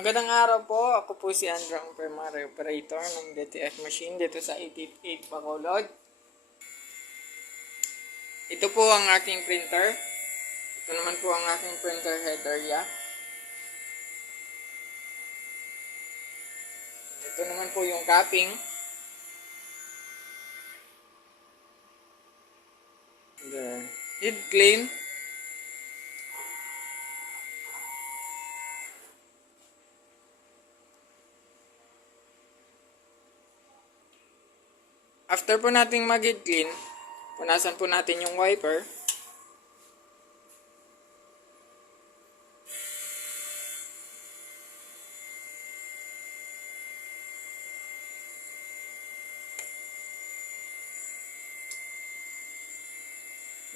Magandang araw po. Ako po si Andrew, ang primary operator ng DTF machine dito sa 888 Bacolod. Ito po ang aking printer. Ito naman po ang aking printer head area. Ito naman po yung capping. The head clean. After po nating mag-head clean, punasan po natin yung wiper.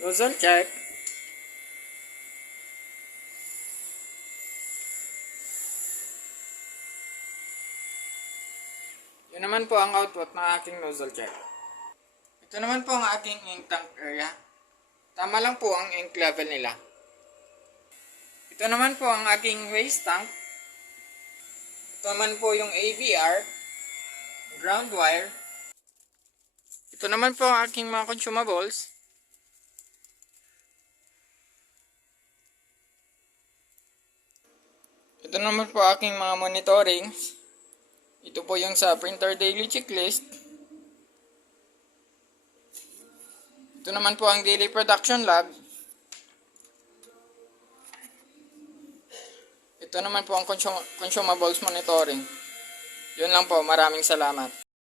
Nozzle check. Yun naman po ang output ng aking nozzle check. Ito naman po ang aking ink tank area. Tama lang po ang ink level nila. Ito naman po ang aking waste tank. Ito naman po yung AVR, ground wire. Ito naman po ang aking mga consumables. Ito naman po aking mga monitoring. Ito po yung sa printer daily checklist. Ito naman po ang daily production log. Ito naman po ang consumables monitoring. Yun lang po, maraming salamat.